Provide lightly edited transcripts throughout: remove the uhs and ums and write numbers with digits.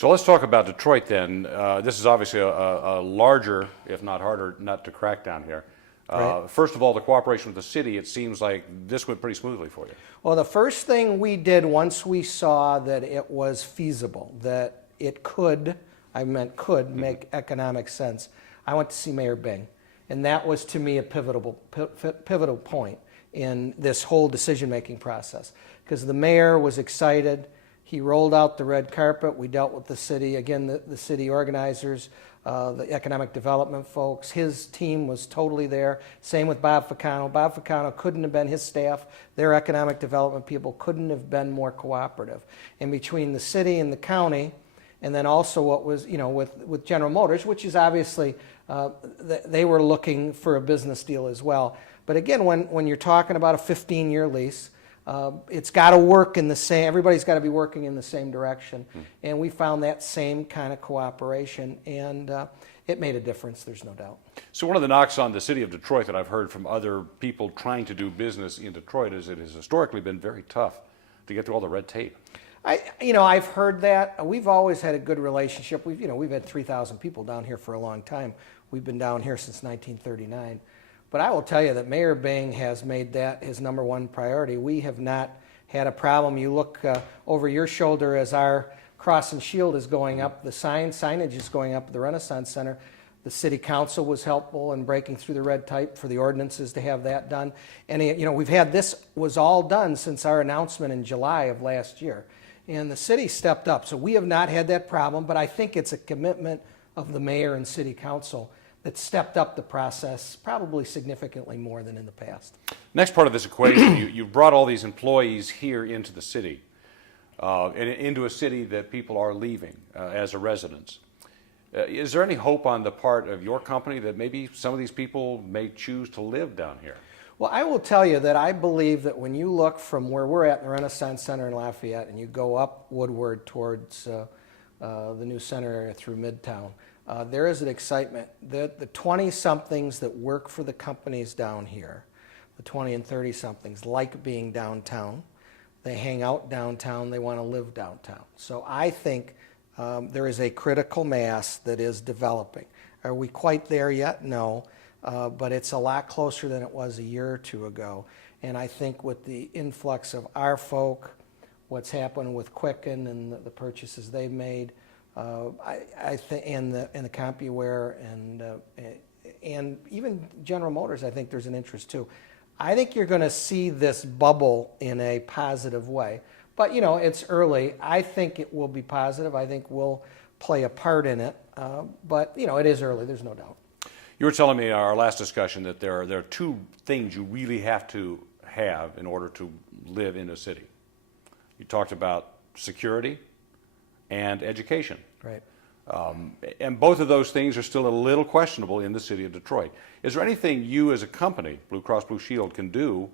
So let's talk about Detroit then. This is obviously a larger, if not harder, nut to crack down here. Right. First of all, the cooperation with the city, it seems like this went pretty smoothly for you. Well, the first thing we did once we saw that it was feasible, that it could, I meant could, make economic sense, I went to see Mayor Bing. And that was, to me, a pivotal point in this whole decision-making process. Because the mayor was excited. He rolled out the red carpet. We dealt with the city, again, the city organizers, the economic development folks. His team was totally there. Same with Bob Ficano. Bob Ficano couldn't have been, his staff, their economic development people couldn't have been more cooperative. And between the city and the county, and then also what was, with General Motors, which is obviously, they were looking for a business deal as well. But again, when you're talking about a 15-year lease, it's got to work in the same, everybody's got to be working in the same direction. And we found that same kind of cooperation, and it made a difference, there's no doubt. So one of the knocks on the city of Detroit that I've heard from other people trying to do business in Detroit is it has historically been very tough to get through all the red tape. I've heard that. We've always had a good relationship. We've had 3,000 people down here for a long time. We've been down here since 1939. But I will tell you that Mayor Bing has made that his #1 priority. We have not had a problem. You look over your shoulder as our cross and shield is going up, the signage is going up at the Renaissance Center. The city council was helpful in breaking through the red tape for the ordinances to have that done. And we've had this was all done since our announcement in July of last year. And the city stepped up. So we have not had that problem, but I think it's a commitment of the mayor and city council that stepped up the process probably significantly more than in the past. Next part of this equation, you brought all these employees here into the city, and into a city that people are leaving as a residence. Is there any hope on the part of your company that maybe some of these people may choose to live down here? Well, I will tell you that I believe that when you look from where we're at in the Renaissance Center in Lafayette and you go up Woodward towards the new center area through Midtown, there is an excitement that the 20-somethings that work for the companies down here, the 20 and 30-somethings, like being downtown. They hang out downtown. They want to live downtown. So I think there is a critical mass that is developing. Are we quite there yet? No. But it's a lot closer than it was a year or two ago. And I think with the influx of our folk, what's happened with Quicken and the purchases they've made, I think, and the CompuWare and even General Motors, I think there's an interest too. I think you're going to see this bubble in a positive way. But it's early. I think it will be positive. I think we'll play a part in it. But it is early. There's no doubt. You were telling me in our last discussion that there are two things you really have to have in order to live in a city. You talked about security and education. Right. And both of those things are still a little questionable in the city of Detroit. Is there anything you as a company, Blue Cross Blue Shield, can do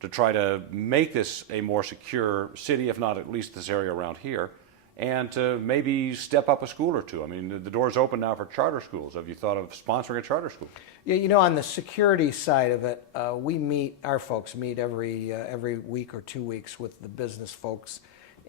to try to make this a more secure city, if not at least this area around here, and to maybe step up a school or two? I mean, the door's open now for charter schools. Have you thought of sponsoring a charter school? Yeah, on the security side of it, our folks meet every week or 2 weeks with the business folks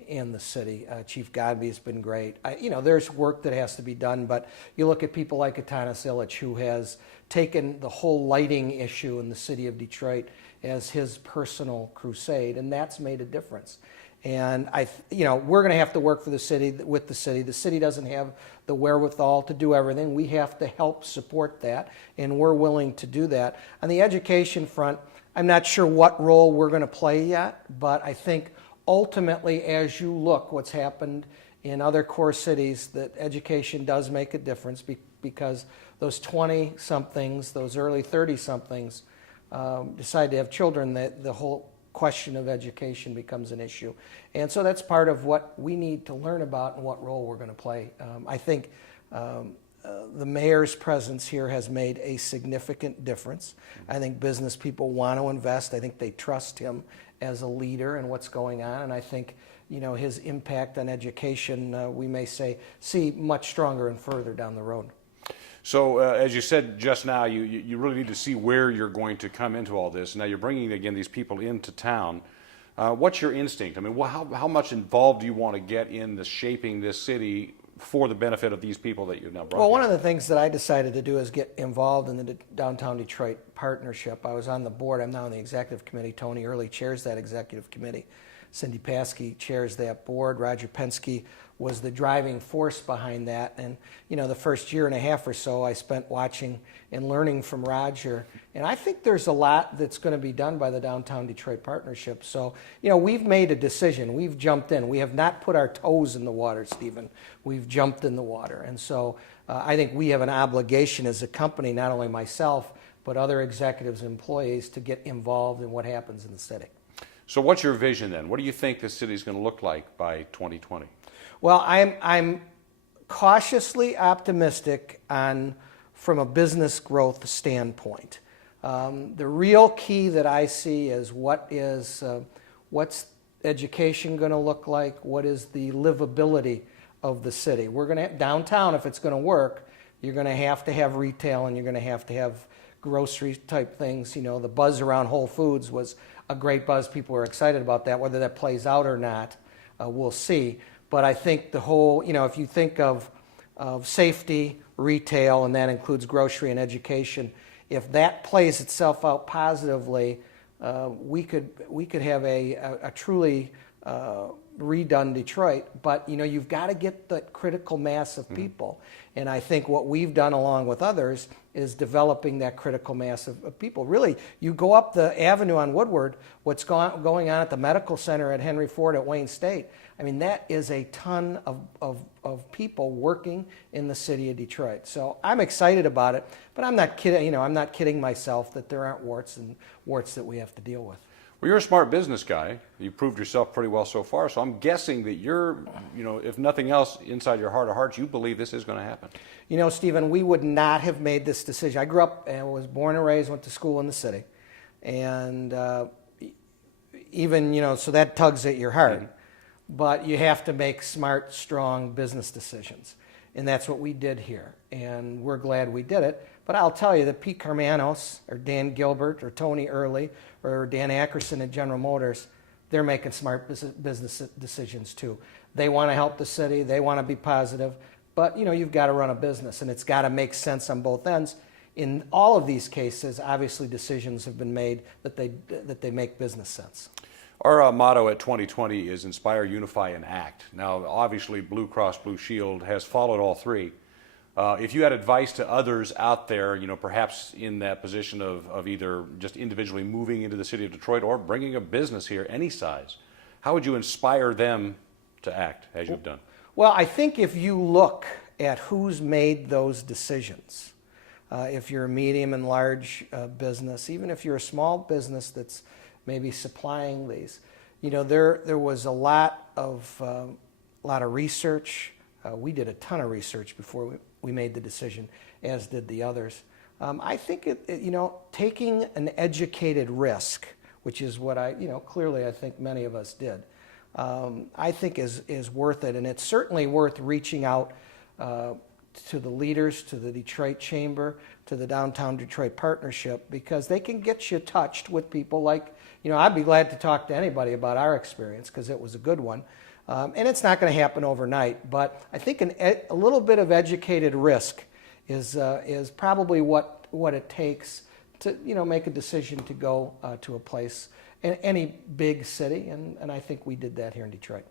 in the city. Chief Godby has been great. There's work that has to be done, but you look at people like Atanas Illich, who has taken the whole lighting issue in the city of Detroit as his personal crusade, and that's made a difference. And we're going to have to work for the city, with the city. The city doesn't have the wherewithal to do everything. We have to help support that, and we're willing to do that. On the education front, I'm not sure what role we're going to play yet, but I think ultimately, as you look what's happened in other core cities, that education does make a difference because those 20-somethings, those early 30-somethings decide to have children, that the whole question of education becomes an issue. And so that's part of what we need to learn about and what role we're going to play. I think the mayor's presence here has made a significant difference. I think business people want to invest. I think they trust him as a leader in what's going on. And I think his impact on education, we may see much stronger and further down the road. So as you said just now, you really need to see where you're going to come into all this. Now you're bringing, again, these people into town. What's your instinct? I mean, how much involved do you want to get in the shaping this city for the benefit of these people that you've now brought Well, here? one of the things that I decided to do is get involved in the Downtown Detroit Partnership. I was on the board. I'm now on the executive committee. Tony Early chairs that executive committee. Cindy Paskey chairs that board. Roger Penske was the driving force behind that. And, you know, the first year and a half or so I spent watching and learning from Roger. And I think there's a lot that's going to be done by the Downtown Detroit Partnership. So, you know, we've made a decision. We've jumped in. We have not put our toes in the water, Stephen. We've jumped in the water. And so I think we have an obligation as a company, not only myself, but other executives and employees, to get involved in what happens in the city. So what's your vision then? What do you think the city is going to look like by 2020? Well, I'm cautiously optimistic from a business growth standpoint. The real key that I see is what's education going to look like? What is the livability of the city? We're going to downtown, if it's going to work, you're going to have retail, and you're going to have grocery type things. You know, the buzz around Whole Foods was a great buzz. People were excited about that. Whether that plays out or not, we'll see. But I think the whole, you know, if you think of safety, retail, and that includes grocery and education, if that plays itself out positively, we could have a truly redone Detroit. But, you know, you've got to get the critical mass of people. And I think what we've done along with others is developing that critical mass of people. Really, you go up the avenue on Woodward, what's going on at the medical center at Henry Ford at Wayne State, I mean, that is a ton of people working in the city of Detroit. So I'm excited about it, but I'm not kidding. You know, I'm not kidding myself that there aren't warts that we have to deal with. Well, you're a smart business guy. You proved yourself pretty well so far. So I'm guessing that you're, you know, if nothing else, inside your heart of hearts, you believe this is going to happen. You know, Stephen, we would not have made this decision. I grew up and was born and raised, went to school in the city, and even, you know, so that tugs at your heart. Mm-hmm. But you have to make smart, strong business decisions. And that's what we did here. And we're glad we did it. But I'll tell you that Pete Carmanos or Dan Gilbert or Tony Early or Dan Ackerson at General Motors, they're making smart business decisions too. They want to help the city. They want to be positive. But, you know, you've got to run a business, and it's got to make sense on both ends. In all of these cases, obviously decisions have been made that they make business sense. Our motto at 2020 is Inspire, Unify, and Act. Now, obviously, Blue Cross Blue Shield has followed all three. If you had advice to others out there, you know, perhaps in that position of either just individually moving into the city of Detroit or bringing a business here, any size, how would you inspire them to act as you've done? Well, I think if you look at who's made those decisions, if you're a medium and large business, even if you're a small business that's maybe supplying these, you know, there was a lot of research. We did a ton of research before we made the decision, as did the others. I think you know, taking an educated risk, which is what clearly I think many of us did, I think is worth it, and it's certainly worth reaching out to the leaders, to the Detroit Chamber, to the Downtown Detroit Partnership, because they can get you touched with people like, you know, I'd be glad to talk to anybody about our experience because it was a good one. And it's not going to happen overnight, but I think a little bit of educated risk is probably what it takes to, you know, make a decision to go to a place in any big city, and I think we did that here in Detroit.